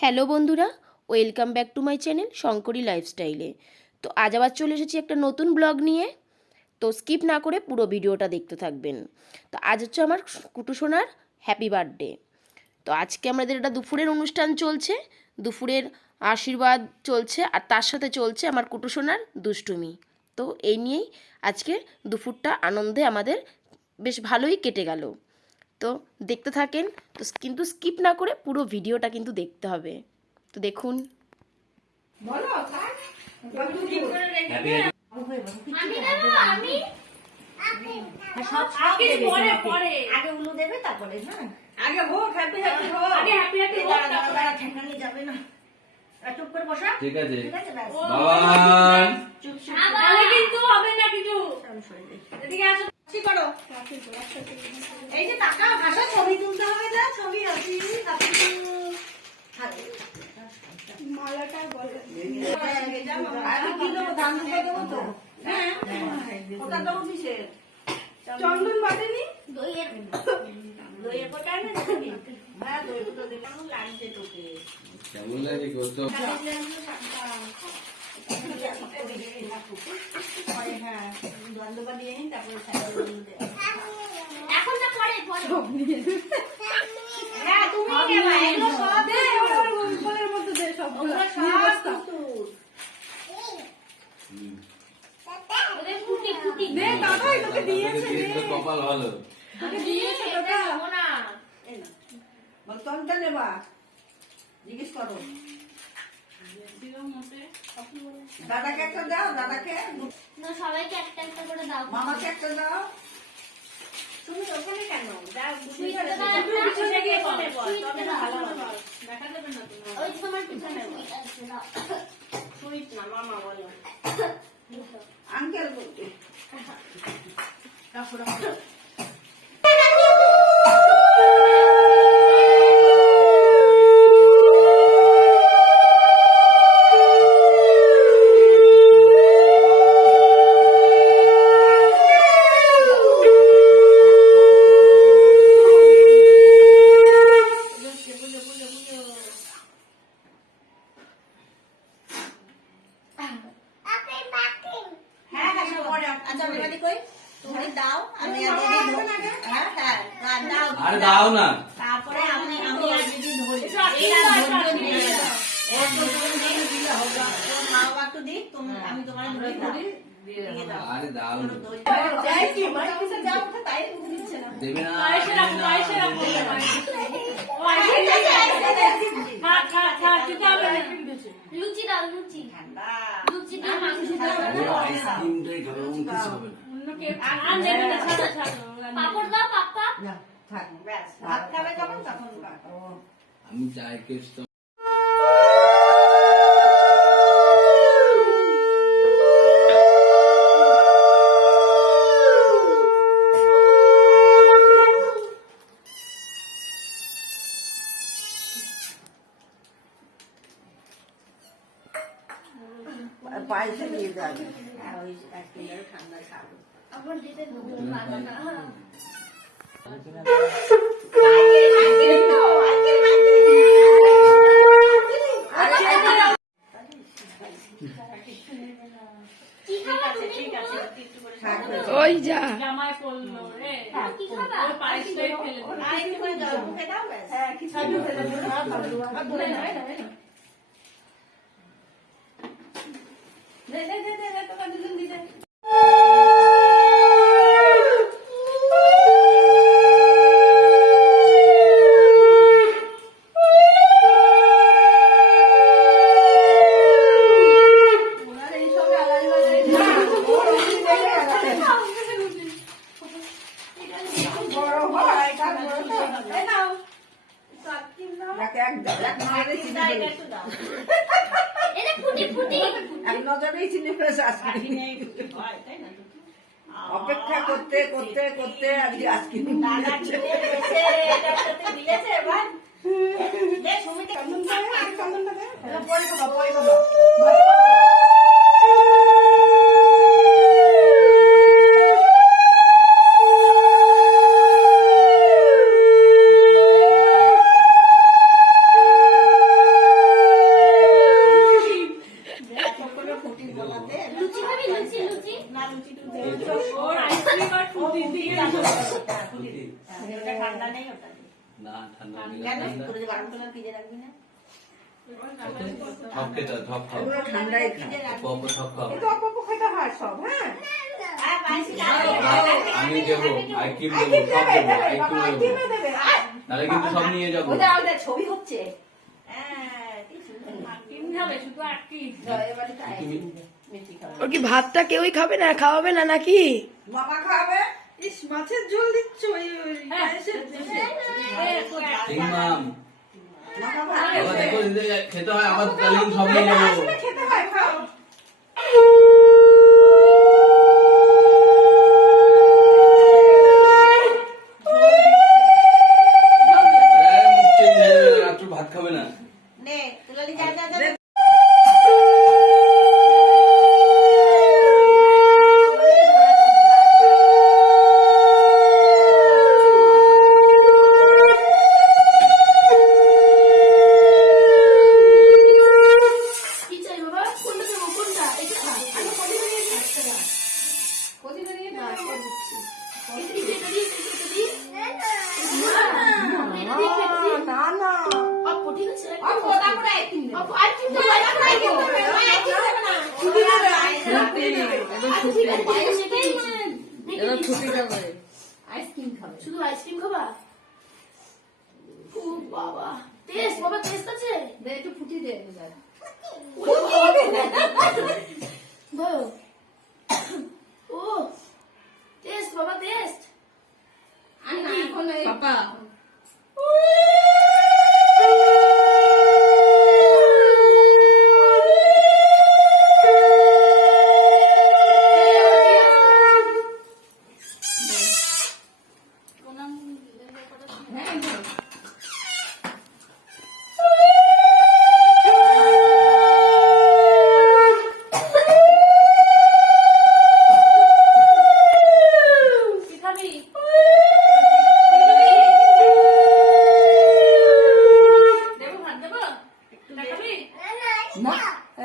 Hello বন্ধুরা, welcome back to my channel Shankari লাইফস্টাইলে। তো আজ আবার চলে এসেছি একটা নতুন ব্লগ নিয়ে। তো স্কিপ না করে পুরো ভিডিওটা দেখতে থাকবেন। তো আজ হচ্ছে আমার কুটুসোনার হ্যাপি বার্থডে। তো আজকে আমাদের এটা দুপুরের অনুষ্ঠান চলছে, দুপুরের আশীর্বাদ চলছে আর তার সাথে চলছে আমার কুটুসোনার দুষ্টুমি। তো এই নিয়েই আজকে দুপুরটা আনন্দে আমাদের বেশ ভালোই কেটে গেল। তো দেখতে থাকেন। তো কিন্তু স্কিপ না করে পুরো ভিডিওটা কিন্তু দেখতে হবে। তো দেখুন। হ্যাঁ চুপ ঠিক আছে। কিন্তু হবে না কিছু। এদিকে আসো। কি করো এই যে টাকা ভাষা ছবি তুলতে হবে না ছবি হাসি হাসি হাসি। কি দেবো? ধান দুটো দেবো তো? হ্যাঁ। ওটা দেবো কিসের? চন্দন বাটেনি দইয়ের দইয়ের কোটা এনে হ্যাঁ, দই দুটো দিলাম, লাগছে তোকে। কেমন লাগে করতো হ্যাঁ, দিয়ে তারপরে সাইডে দিয়ে দেবো। এখন না পরে পরে। হ্যাঁ, তুমি এগুলো সব দে এবার মধ্যে দে সবগুলো। সব নির্বস্তা। কুকুর। ওদের ফুটি ফুটি দে দাদা তোকে দিয়েছে দে তো কপাল ভালো। তোকে দিয়েছে দাদা না। বল, কোনটা নেবা? জিজ্ঞেস করো। দাদাকে একটা দাও দাদাকে না সবাইকে একটা একটা করে দাও মামাকে একটা দাও তুমি ওখানে কেন দাও দাও। পিছনে গিয়ে বল, বল, তবে ভালো হবে। দেখা যাবে না তোমার। ওই তোমার পিছনে সুইট সুইট না, মামা বলো। আঙ্কেল বলতে। রাখো, রাখো। বুঝে, বুঝে, বুঝে, বুঝে। হ্যাঁ, হ্যাঁ, সব পরে। আচ্ছা, মেহেদি কই? তুমি দাও, আমি আর দিদি ধরি। হ্যাঁ, হ্যাঁ, দাও, দাও, দাও না। তারপরে আমি আমি আর দিদি ধরি। এরা ধৈর্য দিয়ে দাও। এর তো দিলে হবে। তোর মা বাবা একটু দিক, তুমি- আমি তোমার ধরে ধরি, দিয়ে দাও। আরে দাও না। যাই কি মাইক পিছে যাও ওঠে তাই দিচ্ছে না। দেবে না পায়েসে রাখো দেবে রাখো। ও আইসে থাক থাক থাক দিতে হবে লুচি দাও লুচি। ঠান্ডা। লুচি দিয়ে মাংস দাও। আইসক্রিমটাই খাব কিছু হবে না অন্য কে আর নেবে না। ছাড়ো ছাড়ো। পাপড় দাও পাপ্পা না, থাক, ব্যাস। ভাত খাবে যখন তখন খাও। আমি চাই কেস তো পায়েসে দিয়ে যাবে ওই যা জামাই পড়ল রে কি খাবা ওই পায়েসটাই ফেলে আর একটু করে জল মুখে দাও হ্যাঁ কিছু ফেলে দিও। দে দে দে দে দে, দুজন দিতে ওনার এই সবে আলাদা বড় হয় তার বড় হয়। এই নাও যাকে এক এক নজরে চিনি দাও, ফেলেছে। একটু দাও। এটা ফুটি ফুটি এক নজরেই চিনি ফেলেছে আজকে। অপেক্ষা করতে করতে করতে আজকে আজকে চন্দন চন্দন ভাই। পরে খাবা পরে খাবা ও ছোলার ভিজে রাখবি না থপ খেতে হয়, থপ খাও এগুলো ঠান্ডাই খায় ভিজে রাখবি পপ থপ খাও কিন্তু অল্প অল্প খেতে হয় সব হ্যাঁ? হ্যাঁ আমি দেবো দেবো সব দেবো দেবো কিন্তু সব নিয়ে যাব। ওটা ওটা ছবি হচ্ছে। হ্যাঁ কি ভাতটা কেউই খাবে না খাওয়াবে না নাকি? মামা খাবে? ইস মাছের ঝোল দিচ্ছ খেতে হয় কালিন সব নিয়ে যাব আসলে খেতে হয় খাও এই, মুখ চেঞ্জ হয়ে যাবে, রাত্রে ভাত খাবে না? নে তুলালি যা যা যা ছুটি আইসক্রিম খাবে। শুধু আইসক্রিম খাবা? ও বাবা। টেস্ট বাবা টেস্ট আছে? দে একটু ফুটি দে এবার। ধরো। ও টেস্ট বাবা টেস্ট। না এখন পাপা কি খাবি দেবো ভাত দেবো এটা খাবি না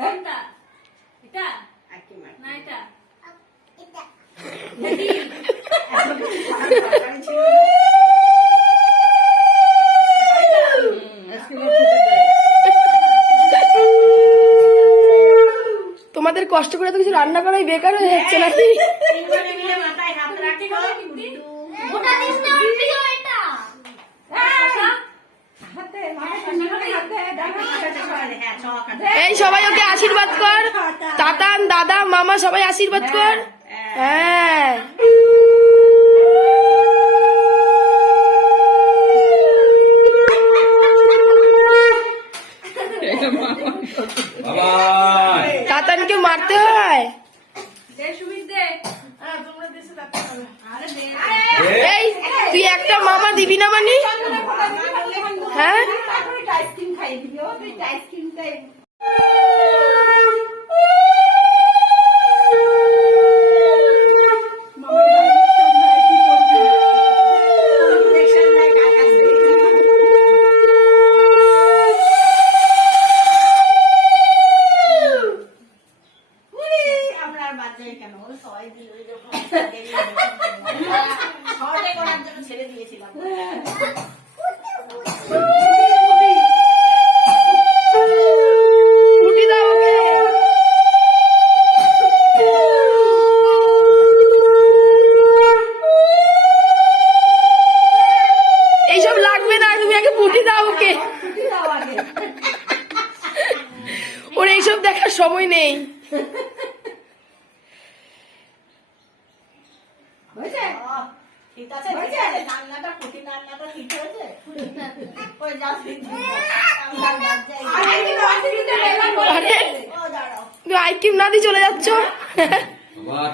কোনটা এটা না এটা আইসক্রিম ফুটি দে তোমাদের কষ্ট করে তো কিছু রান্না করাই বেকার হয়ে যাচ্ছে নাকি? না হ্যাঁ এই সবাই ওকে আশীর্বাদ কর। তাতান দাদা মামা সবাই আশীর্বাদ কর। হ্যাঁ। মারতে হয়? দে সুমিত দে। তোমরা দেশে রাখতে হবে আরে দে। এই তুই একটা মামা দিবি না মানে? হ্যাঁ? আইসক্রিম খাইয়ে দিবি ও তুই বাড়ির সব নাই কি করবি ইলেকশন নাই কাজ আমরা আর বাদ যাই কেন ওই সবাই দিল যখন শর্টে করার জন্য ছেড়ে দিয়েছিলাম রুটি দাও ওকে এইসব লাগবে না তুমি আগে ফুটি দাও ওকে ছুটি দাও আগে ওর এইসব দেখার সময় নেই হয়েছে আহ, ঠিক আছে ঠিক আছে রান্নাটা ফুটি রান্নাটা ঠিক হয়েছে ওই জাস্ট আমরা আর বাদ যাই আর একদিন আইসক্রিমটা বেলা করে আরে ও দাঁড়াও তুমি আইসক্রিম না দিয়ে চলে যাচ্ছ?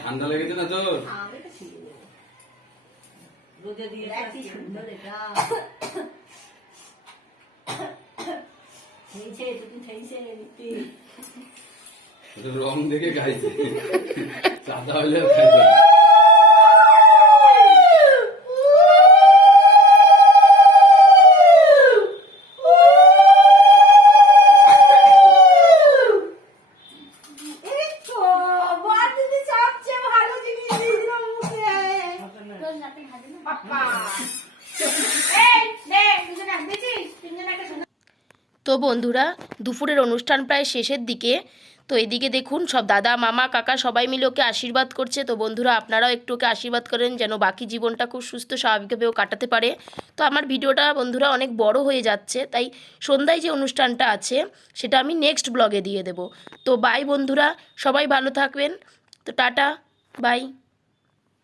ঠান্ডা লেগেছে না তোর? তুমি রং দেখে সাদা হলে তো বন্ধুরা দুপুরের অনুষ্ঠান প্রায় শেষের দিকে তো এদিকে দেখুন, সব দাদা, মামা, কাকা সবাই মিলে ওকে আশীর্বাদ করছে। তো বন্ধুরা, আপনারাও একটু ওকে আশীর্বাদ করেন যেন বাকি জীবনটা খুব সুস্থ, স্বাভাবিকভাবেও কাটাতে পারে। তো আমার ভিডিওটা বন্ধুরা অনেক বড় হয়ে যাচ্ছে, তাই সন্ধ্যায় যে অনুষ্ঠানটা আছে, সেটা আমি নেক্সট ব্লগে দিয়ে দেব। তো বাই বন্ধুরা, সবাই ভালো থাকবেন। তো টাটা বাই